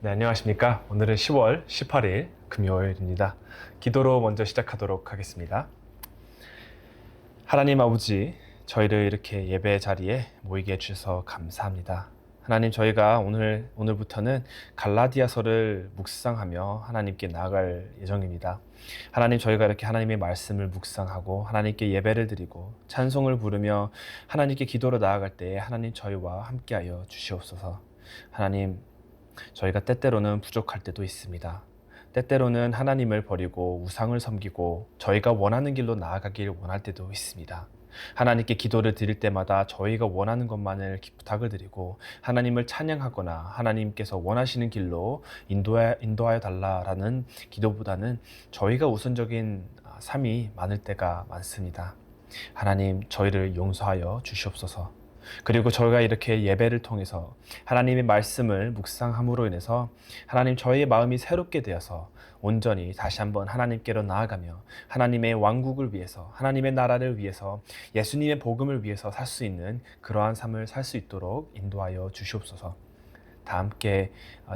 네, 안녕하십니까. 오늘은 10월 18일 금요일입니다. 기도로 먼저 시작하도록 하겠습니다. 하나님 아버지, 저희를 이렇게 예배 자리에 모이게 해주셔서 감사합니다. 하나님, 저희가 오늘부터는 갈라디아서를 묵상하며 하나님께 나아갈 예정입니다. 하나님, 저희가 이렇게 하나님의 말씀을 묵상하고 하나님께 예배를 드리고 찬송을 부르며 하나님께 기도로 나아갈 때에 하나님 저희와 함께하여 주시옵소서. 하나님, 저희가 때때로는 부족할 때도 있습니다. 때때로는 하나님을 버리고 우상을 섬기고 저희가 원하는 길로 나아가길 원할 때도 있습니다. 하나님께 기도를 드릴 때마다 저희가 원하는 것만을 부탁을 드리고 하나님을 찬양하거나 하나님께서 원하시는 길로 인도하여 달라라는 기도보다는 저희가 우선적인 삶이 많을 때가 많습니다. 하나님, 저희를 용서하여 주시옵소서. 그리고 저희가 이렇게 예배를 통해서 하나님의 말씀을 묵상함으로 인해서 하나님, 저희의 마음이 새롭게 되어서 온전히 다시 한번 하나님께로 나아가며 하나님의 왕국을 위해서, 하나님의 나라를 위해서, 예수님의 복음을 위해서 살 수 있는 그러한 삶을 살 수 있도록 인도하여 주시옵소서. 다 함께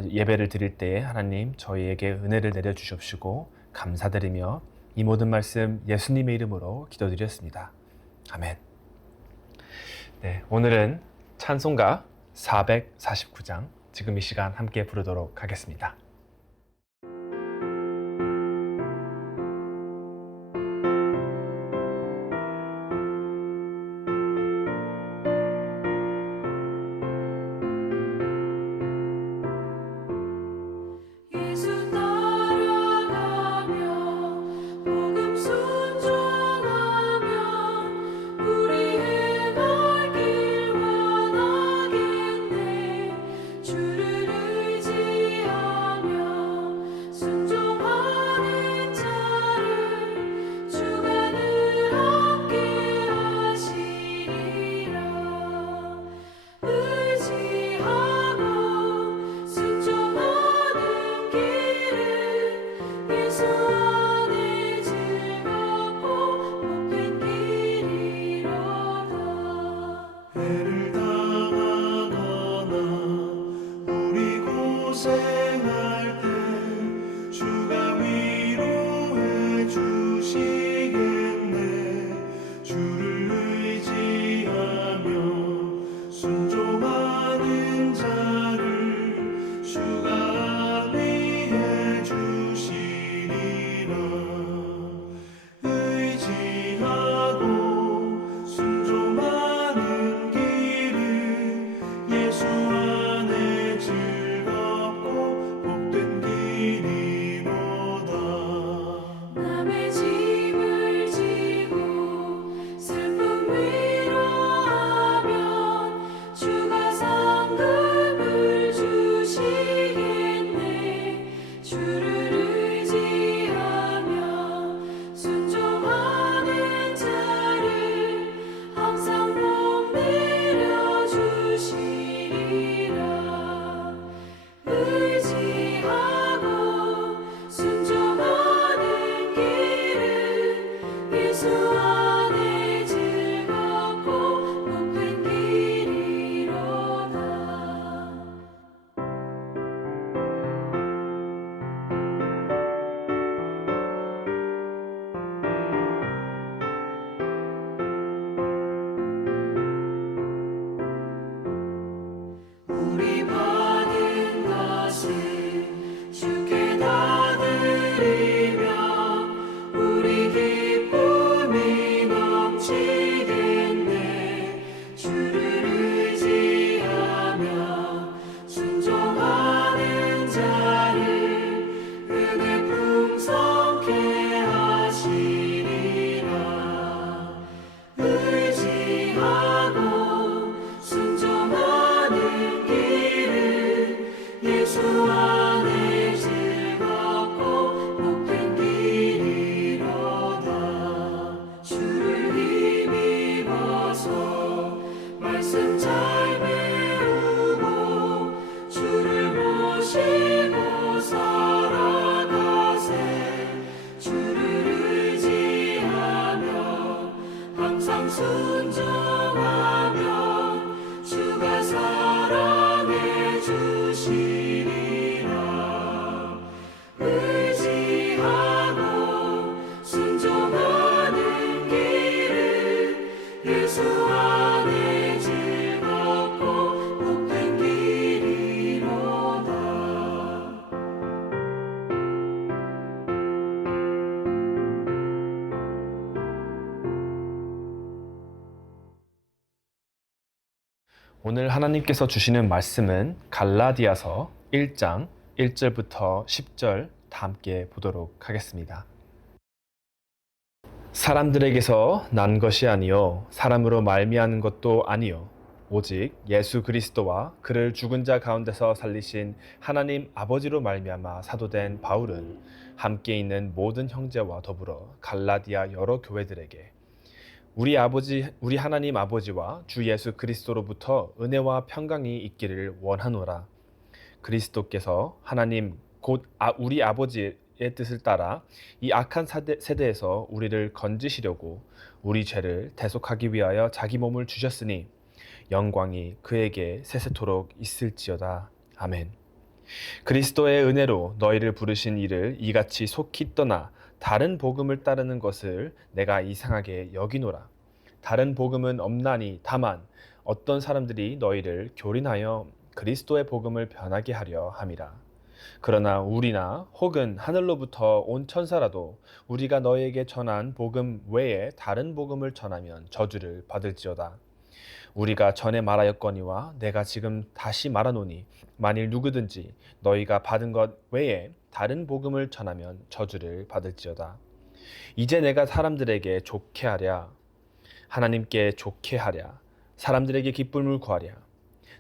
예배를 드릴 때에 하나님, 저희에게 은혜를 내려주시옵시고 감사드리며 이 모든 말씀 예수님의 이름으로 기도드렸습니다. 아멘. 네, 오늘은 찬송가 449장, 지금 이 시간 함께 부르도록 하겠습니다. 예수 따라가며 복음 순종하며 우리 행할 길 원하겠네. 주를 의지하며 순종하는 자를 주가 늘 함께 하시리라. 의지하고 순종하는 길은 예수 안에 즐겁고 복된 길이로다. 해를 당하거나 우리 고생할 때 주가 위로해 주시겠네. 주를 의지하며 순종하는 자를 주가 위해 주시리라. 의지하고 순종하는 길은 예수 안에 즐겁고 복된 길이로다. 남의 짐을 지고 슬픔 위로하면 주가 상급을 주시겠네. 주를 의지하며 순종하는 자를 항상 복 내려주시리라. 의지하고 순종하는 길은 예수 안에 즐겁고 복된 길이로다. 우리 받은 것을 주께 다 드리며 우리 기쁨이 넘치겠네. 주를 의지하며 순종하는 자를 은혜 풍성케 하시리라. 의지하고 순종하는 길은 예수 안에 즐겁고 복된 길이로다. 주를 힘입어서 말씀 잘 배우고 주를 모시고 살아가세. 주를 의지하며 항상 순종하며 주가 사랑해 주시리라. 오늘 하나님께서 주시는 말씀은 갈라디아서 1장 1절부터 10절 다 함께 보도록 하겠습니다. 사람들에게서 난 것이 아니요 사람으로 말미암은 것도 아니요 오직 예수 그리스도와 그를 죽은 자 가운데서 살리신 하나님 아버지로 말미암아 사도된 바울은 함께 있는 모든 형제와 더불어 갈라디아 여러 교회들에게 우리 하나님 아버지와 주 예수 그리스도로부터 은혜와 평강이 있기를 원하노라. 그리스도께서 하나님 곧 우리 아버지의 뜻을 따라 이 악한 세대에서 우리를 건지시려고 우리 죄를 대속하기 위하여 자기 몸을 주셨으니 영광이 그에게 세세토록 있을지어다. 아멘. 그리스도의 은혜로 너희를 부르신 이를 이같이 속히 떠나 다른 복음을 따르는 것을 내가 이상하게 여기노라. 다른 복음은 없나니 다만 어떤 사람들이 너희를 교린하여 그리스도의 복음을 변하게 하려 함이라. 그러나 우리나 혹은 하늘로부터 온 천사라도 우리가 너희에게 전한 복음 외에 다른 복음을 전하면 저주를 받을지어다. 우리가 전에 말하였거니와 내가 지금 다시 말하노니 만일 누구든지 너희가 받은 것 외에 다른 복음을 전하면 저주를 받을지어다. 이제 내가 사람들에게 좋게 하랴, 하나님께 좋게 하랴, 사람들에게 기쁨을 구하랴.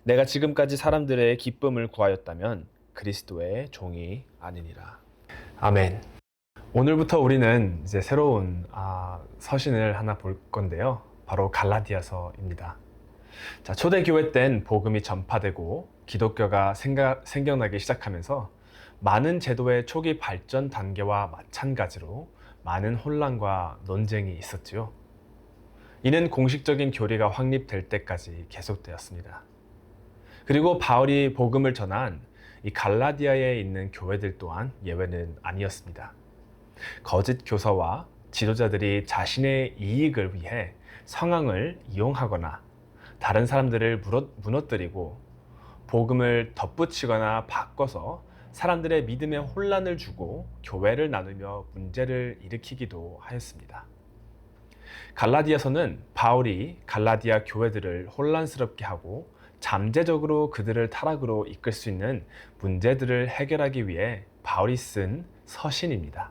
내가 지금까지 사람들의 기쁨을 구하였다면 그리스도의 종이 아니니라. 아멘. 오늘부터 우리는 이제 새로운 서신을 하나 볼 건데요. 바로 갈라디아서입니다. 자, 초대교회 땐 복음이 전파되고 기독교가 생겨나기 시작하면서 많은 제도의 초기 발전 단계와 마찬가지로 많은 혼란과 논쟁이 있었지요. 이는 공식적인 교리가 확립될 때까지 계속되었습니다. 그리고 바울이 복음을 전한 이 갈라디아에 있는 교회들 또한 예외는 아니었습니다. 거짓 교사와 지도자들이 자신의 이익을 위해 상황을 이용하거나 다른 사람들을 무너뜨리고 복음을 덧붙이거나 바꿔서 사람들의 믿음에 혼란을 주고 교회를 나누며 문제를 일으키기도 하였습니다. 갈라디아서는 바울이 갈라디아 교회들을 혼란스럽게 하고 잠재적으로 그들을 타락으로 이끌 수 있는 문제들을 해결하기 위해 바울이 쓴 서신입니다.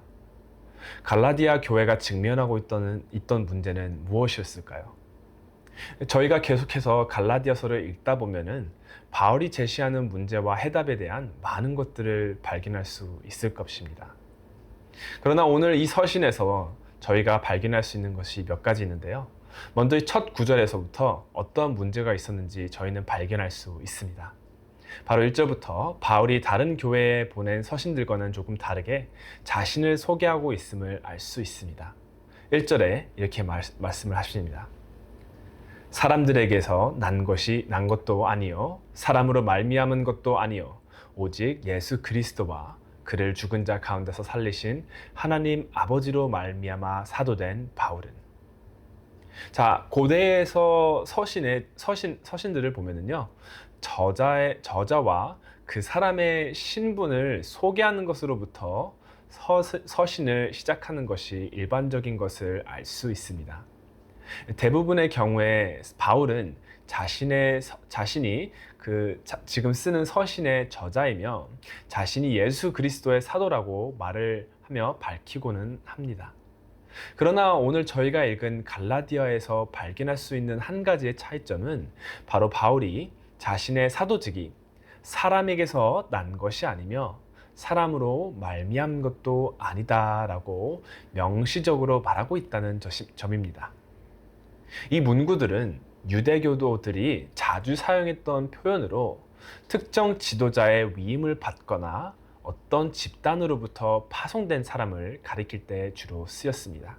갈라디아 교회가 직면하고 있던 문제는 무엇이었을까요? 저희가 계속해서 갈라디아서를 읽다 보면은 바울이 제시하는 문제와 해답에 대한 많은 것들을 발견할 수 있을 것입니다. 그러나 오늘 이 서신에서 저희가 발견할 수 있는 것이 몇 가지 있는데요. 먼저 첫 구절에서부터 어떤 문제가 있었는지 저희는 발견할 수 있습니다. 바로 1절부터 바울이 다른 교회에 보낸 서신들과는 조금 다르게 자신을 소개하고 있음을 알 수 있습니다. 1절에 이렇게 말씀을 하십니다. 사람들에게서 난 것도 아니요 사람으로 말미암은 것도 아니요 오직 예수 그리스도와 그를 죽은 자 가운데서 살리신 하나님 아버지로 말미암아 사도된 바울은. 자, 고대에서 서신들을 보면은요, 저자와 그 사람의 신분을 소개하는 것으로부터 서신을 시작하는 것이 일반적인 것을 알 수 있습니다. 대부분의 경우에 바울은 자신이 지금 쓰는 서신의 저자이며 자신이 예수 그리스도의 사도라고 말을 하며 밝히고는 합니다. 그러나 오늘 저희가 읽은 갈라디아에서 발견할 수 있는 한 가지의 차이점은 바로 바울이 자신의 사도직이 사람에게서 난 것이 아니며 사람으로 말미암은 것도 아니다라고 명시적으로 말하고 있다는 점입니다. 이 문구들은 유대교도들이 자주 사용했던 표현으로 특정 지도자의 위임을 받거나 어떤 집단으로부터 파송된 사람을 가리킬 때 주로 쓰였습니다.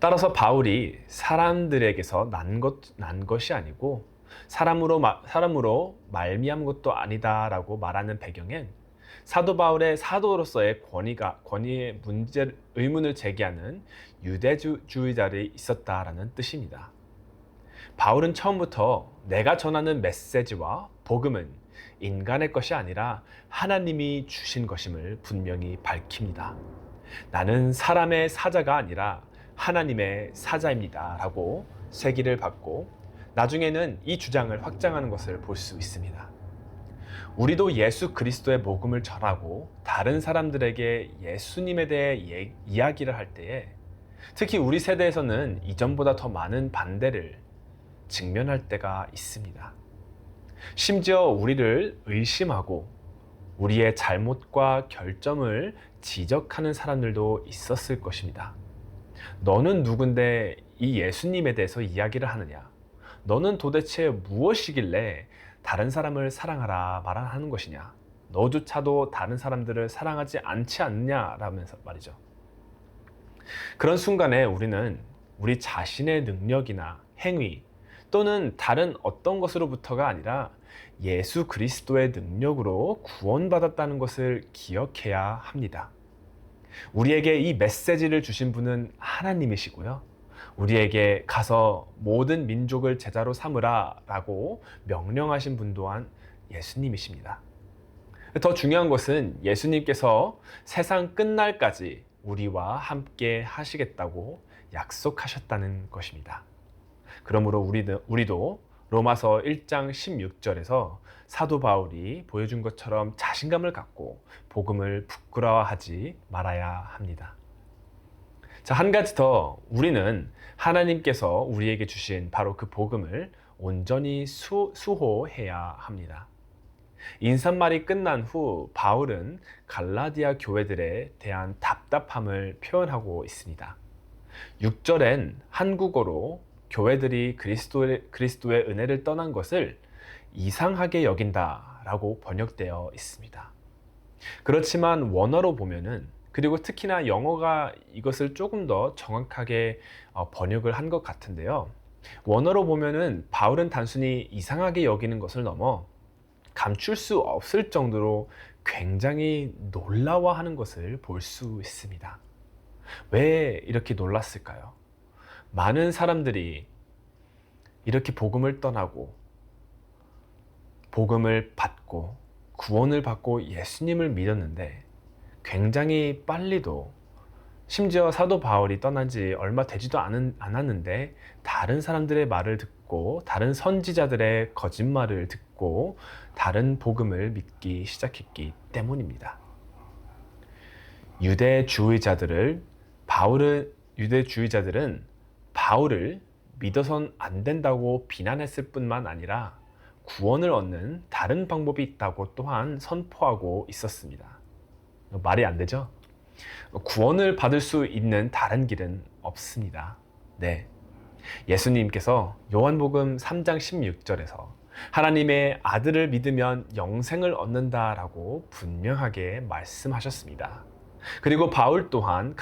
따라서 바울이 사람들에게서 난 것이 아니고 사람으로 말미암은 것도 아니다라고 말하는 배경엔 사도 바울의 사도로서의 권위의 의문을 제기하는 유대주의자들이 있었다라는 뜻입니다. 바울은 처음부터 내가 전하는 메시지와 복음은 인간의 것이 아니라 하나님이 주신 것임을 분명히 밝힙니다. 나는 사람의 사자가 아니라 하나님의 사자입니다 라고 세기를 받고 나중에는 이 주장을 확장하는 것을 볼 수 있습니다. 우리도 예수 그리스도의 복음을 전하고 다른 사람들에게 예수님에 대해 이야기를 할 때에 특히 우리 세대에서는 이전보다 더 많은 반대를 직면할 때가 있습니다. 심지어 우리를 의심하고 우리의 잘못과 결점을 지적하는 사람들도 있었을 것입니다. 너는 누군데 이 예수님에 대해서 이야기를 하느냐? 너는 도대체 무엇이길래 다른 사람을 사랑하라 말하는 것이냐? 너조차도 다른 사람들을 사랑하지 않지 않느냐라면서 말이죠. 그런 순간에 우리는 우리 자신의 능력이나 행위 또는 다른 어떤 것으로부터가 아니라 예수 그리스도의 능력으로 구원받았다는 것을 기억해야 합니다. 우리에게 이 메시지를 주신 분은 하나님이시고요. 우리에게 가서 모든 민족을 제자로 삼으라 라고 명령하신 분 또한 예수님이십니다. 더 중요한 것은 예수님께서 세상 끝날까지 우리와 함께 하시겠다고 약속하셨다는 것입니다. 그러므로 우리도 로마서 1장 16절에서 사도 바울이 보여준 것처럼 자신감을 갖고 복음을 부끄러워하지 말아야 합니다. 자, 한 가지 더, 우리는 하나님께서 우리에게 주신 바로 그 복음을 온전히 수호해야 합니다. 인사말이 끝난 후 바울은 갈라디아 교회들에 대한 답답함을 표현하고 있습니다. 6절엔 한국어로 교회들이 그리스도의 은혜를 떠난 것을 이상하게 여긴다라고 번역되어 있습니다. 그렇지만 원어로 보면은, 그리고 특히나 영어가 이것을 조금 더 정확하게 번역을 한 것 같은데요. 원어로 보면은 바울은 단순히 이상하게 여기는 것을 넘어 감출 수 없을 정도로 굉장히 놀라워하는 것을 볼 수 있습니다. 왜 이렇게 놀랐을까요? 많은 사람들이 이렇게 복음을 떠나고 복음을 받고 구원을 받고 예수님을 믿었는데 굉장히 빨리도, 심지어 사도 바울이 떠난 지 얼마 되지도 않았는데 다른 사람들의 말을 듣고 다른 선지자들의 거짓말을 듣고 다른 복음을 믿기 시작했기 때문입니다. 유대주의자들은 바울을 믿어선 안 된다고 비난했을 뿐만 아니라 구원을 얻는 다른 방법이 있다고 또한 선포하고 있었습니다. 말이 안 되죠? 구원을 받을 수 있는 다른 길은 없습니다. 네. 예수님께서 요한복음 3장 16절에서 하나님의 아들을 믿으면 영생을 얻는다라고 분명하게 말씀하셨습니다. 그리고 바울 또한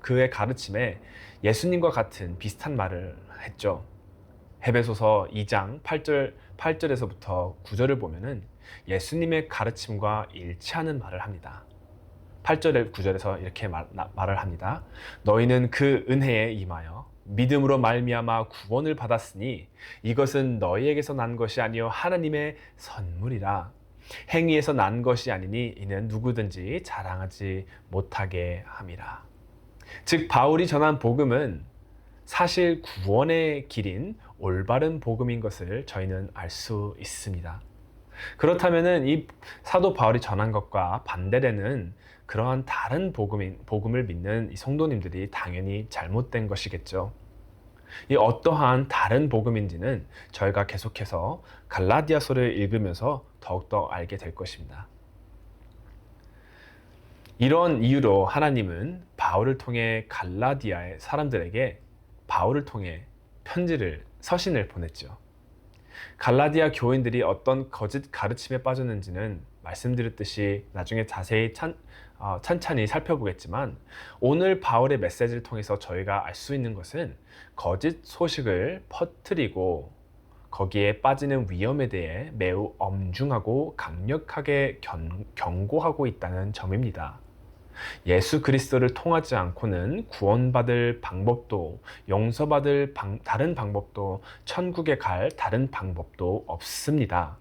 그의 가르침에 예수님과 같은 비슷한 말을 했죠. 에베소서 2장 8절에서부터 9절을 보면은 예수님의 가르침과 일치하는 말을 합니다. 8절에 9절에서 이렇게 말을 합니다. 너희는 그 은혜에 임하여 믿음으로 말미암아 구원을 받았으니 이것은 너희에게서 난 것이 아니요 하나님의 선물이라. 행위에서 난 것이 아니니 이는 누구든지 자랑하지 못하게 함이라. 즉 바울이 전한 복음은 사실 구원의 길인 올바른 복음인 것을 저희는 알 수 있습니다. 그렇다면은 이 사도 바울이 전한 것과 반대되는 그러한 다른 복음을 믿는 이 성도님들이 당연히 잘못된 것이겠죠. 이 어떠한 다른 복음인지는 저희가 계속해서 갈라디아서를 읽으면서 더욱더 알게 될 것입니다. 이런 이유로 하나님은 바울을 통해 갈라디아의 사람들에게 바울을 통해 서신을 보냈죠. 갈라디아 교인들이 어떤 거짓 가르침에 빠졌는지는 말씀드렸듯이 나중에 자세히 찬찬히 살펴보겠지만, 오늘 바울의 메시지를 통해서 저희가 알 수 있는 것은 거짓 소식을 퍼뜨리고 거기에 빠지는 위험에 대해 매우 엄중하고 강력하게 경고하고 있다는 점입니다. 예수 그리스도를 통하지 않고는 구원받을 방법도, 용서받을 다른 방법도, 천국에 갈 다른 방법도 없습니다.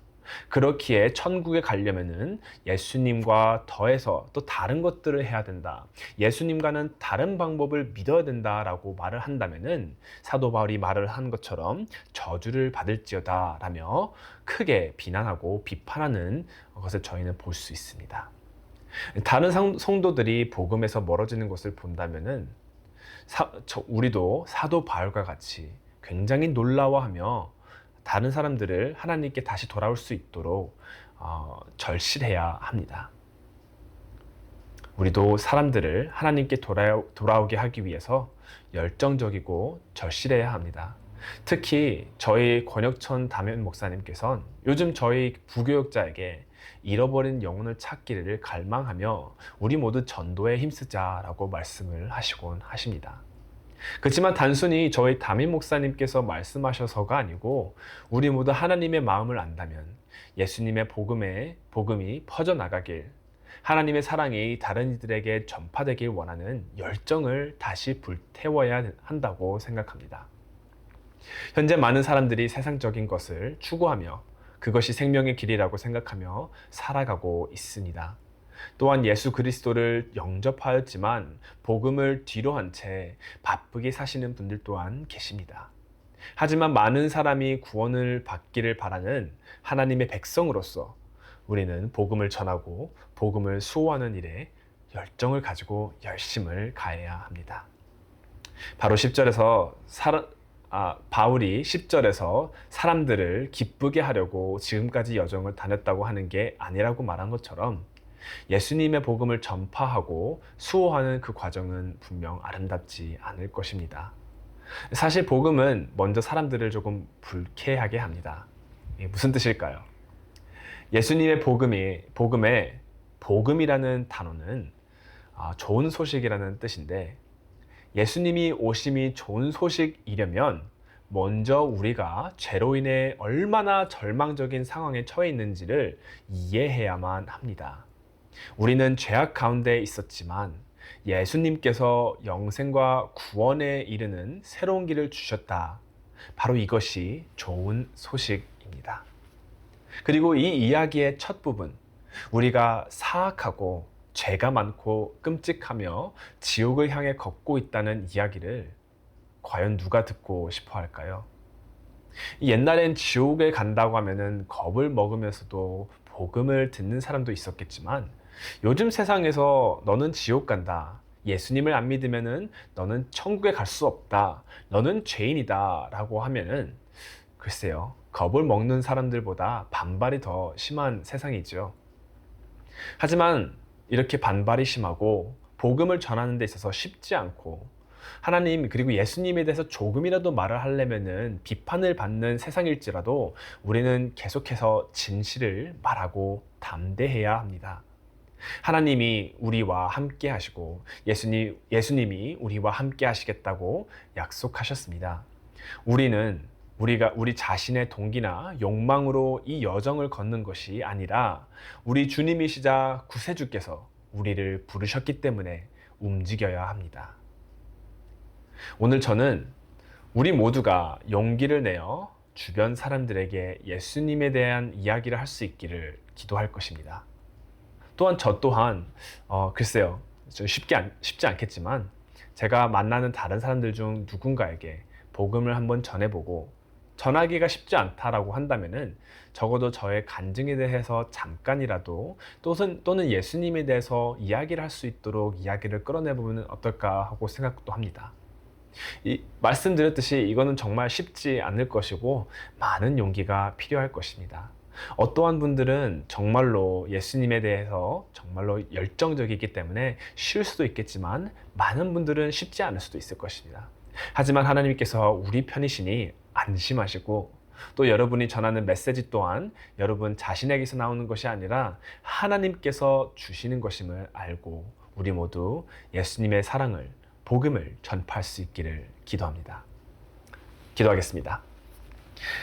그렇기에 천국에 가려면은 예수님과 더해서 또 다른 것들을 해야 된다. 예수님과는 다른 방법을 믿어야 된다라고 말을 한다면은 사도 바울이 말을 한 것처럼 저주를 받을지어다 라며 크게 비난하고 비판하는 것을 저희는 볼 수 있습니다. 다른 성도들이 복음에서 멀어지는 것을 본다면은 우리도 사도 바울과 같이 굉장히 놀라워하며 다른 사람들을 하나님께 다시 돌아올 수 있도록 절실해야 합니다. 우리도 사람들을 하나님께 돌아오게 하기 위해서 열정적이고 절실해야 합니다. 특히 저희 권혁천 담임 목사님께서는 요즘 저희 부교역자에게 잃어버린 영혼을 찾기를 갈망하며 우리 모두 전도에 힘쓰자라고 말씀을 하시곤 하십니다. 그렇지만 단순히 저희 담임 목사님께서 말씀하셔서가 아니고 우리 모두 하나님의 마음을 안다면 예수님의 복음이 퍼져나가길, 하나님의 사랑이 다른 이들에게 전파되길 원하는 열정을 다시 불태워야 한다고 생각합니다. 현재 많은 사람들이 세상적인 것을 추구하며 그것이 생명의 길이라고 생각하며 살아가고 있습니다. 또한 예수 그리스도를 영접하였지만 복음을 뒤로 한 채 바쁘게 사시는 분들 또한 계십니다. 하지만 많은 사람이 구원을 받기를 바라는 하나님의 백성으로서 우리는 복음을 전하고 복음을 수호하는 일에 열정을 가지고 열심을 가해야 합니다. 바로 10절에서 바울이 10절에서 사람들을 기쁘게 하려고 지금까지 여정을 다녔다고 하는 게 아니라고 말한 것처럼 예수님의 복음을 전파하고 수호하는 그 과정은 분명 아름답지 않을 것입니다. 사실 복음은 먼저 사람들을 조금 불쾌하게 합니다. 이게 무슨 뜻일까요? 예수님의 복음에 복음이라는 단어는 좋은 소식이라는 뜻인데 예수님이 오심이 좋은 소식이려면 먼저 우리가 죄로 인해 얼마나 절망적인 상황에 처해 있는지를 이해해야만 합니다. 우리는 죄악 가운데 있었지만 예수님께서 영생과 구원에 이르는 새로운 길을 주셨다. 바로 이것이 좋은 소식입니다. 그리고 이 이야기의 첫 부분, 우리가 사악하고 죄가 많고 끔찍하며 지옥을 향해 걷고 있다는 이야기를 과연 누가 듣고 싶어 할까요? 옛날엔 지옥에 간다고 하면은 겁을 먹으면서도 복음을 듣는 사람도 있었겠지만 요즘 세상에서 너는 지옥 간다, 예수님을 안 믿으면은 너는 천국에 갈 수 없다, 너는 죄인이다 라고 하면은 글쎄요, 겁을 먹는 사람들보다 반발이 더 심한 세상이죠. 하지만 이렇게 반발이 심하고 복음을 전하는 데 있어서 쉽지 않고 하나님 그리고 예수님에 대해서 조금이라도 말을 하려면은 비판을 받는 세상일지라도 우리는 계속해서 진실을 말하고 담대해야 합니다. 하나님이 우리와 함께 하시고 예수님이 우리와 함께 하시겠다고 약속하셨습니다. 우리 자신의 동기나 욕망으로 이 여정을 걷는 것이 아니라 우리 주님이시자 구세주께서 우리를 부르셨기 때문에 움직여야 합니다. 오늘 저는 우리 모두가 용기를 내어 주변 사람들에게 예수님에 대한 이야기를 할 수 있기를 기도할 것입니다. 또한 저 또한 글쎄요, 쉽지 않겠지만 제가 만나는 다른 사람들 중 누군가에게 복음을 한번 전해보고 전하기가 쉽지 않다라고 한다면은 적어도 저의 간증에 대해서 잠깐이라도 또는 예수님에 대해서 이야기를 할 수 있도록 이야기를 끌어내보면 어떨까 하고 생각도 합니다. 말씀드렸듯이 이거는 정말 쉽지 않을 것이고 많은 용기가 필요할 것입니다. 어떠한 분들은 정말로 예수님에 대해서 정말로 열정적이기 때문에 쉬울 수도 있겠지만 많은 분들은 쉽지 않을 수도 있을 것입니다. 하지만 하나님께서 우리 편이시니 안심하시고 또 여러분이 전하는 메시지 또한 여러분 자신에게서 나오는 것이 아니라 하나님께서 주시는 것임을 알고 우리 모두 예수님의 사랑을, 복음을 전파할 수 있기를 기도합니다. 기도하겠습니다.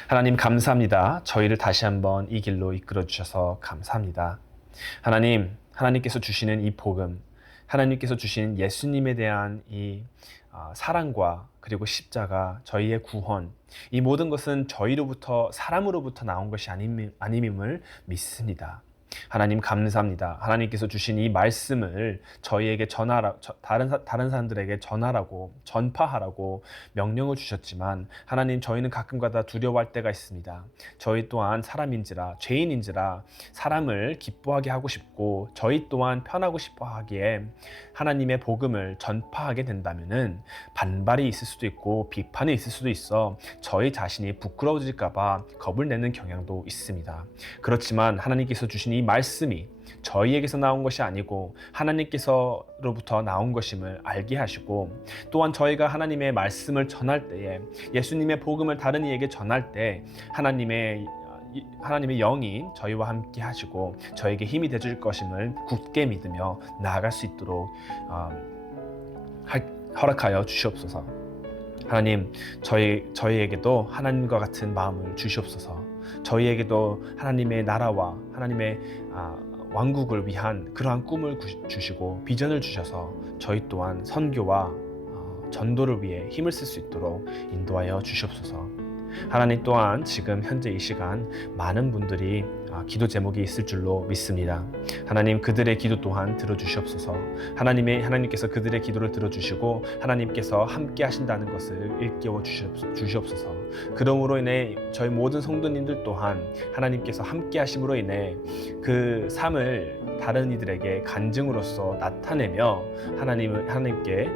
하나님 감사합니다. 저희를 다시 한번 이 길로 이끌어 주셔서 감사합니다. 하나님께서 주시는 이 복음, 하나님께서 주신 예수님에 대한 이 사랑과 그리고 십자가, 저희의 구원, 이 모든 것은 저희로부터, 사람으로부터 나온 것이 아님임을 믿습니다. 하나님 감사합니다. 하나님께서 주신 이 말씀을 저희에게 다른 사람들에게 전파하라고 명령을 주셨지만, 하나님, 저희는 가끔가다 두려워할 때가 있습니다. 저희 또한 사람인지라, 죄인인지라 사람을 기뻐하게 하고 싶고, 저희 또한 편하고 싶어 하기에 하나님의 복음을 전파하게 된다면은 반발이 있을 수도 있고 비판이 있을 수도 있어 저희 자신이 부끄러워질까 봐 겁을 내는 경향도 있습니다. 그렇지만 하나님께서 주신 이 말씀이 저희에게서 나온 것이 아니고 하나님께서로부터 나온 것임을 알게 하시고, 또한 저희가 하나님의 말씀을 전할 때에, 예수님의 복음을 다른 이에게 전할 때 하나님의 영이 저희와 함께 하시고 저에게 힘이 되줄 것임을 굳게 믿으며 나아갈 수 있도록 허락하여 주시옵소서. 하나님, 저희에게도 하나님과 같은 마음을 주시옵소서. 저희에게도 하나님의 나라와 하나님의 왕국을 위한 그러한 꿈을 주시고 비전을 주셔서 저희 또한 선교와 전도를 위해 힘을 쓸 수 있도록 인도하여 주시옵소서. 하나님, 또한 지금 현재 이 시간 많은 분들이 기도 제목이 있을 줄로 믿습니다. 하나님, 그들의 기도 또한 들어주시옵소서. 하나님께서 그들의 기도를 들어주시고 하나님께서 함께 하신다는 것을 일깨워 주시옵소서. 그러므로 인해 저희 모든 성도님들 또한 하나님께서 함께 하심으로 인해 그 삶을 다른 이들에게 간증으로써 나타내며 하나님께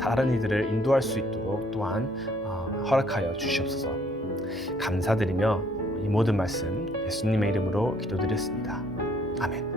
다른 이들을 인도할 수 있도록 또한 허락하여 주시옵소서. 감사드리며 이 모든 말씀 예수님의 이름으로 기도드렸습니다. 아멘.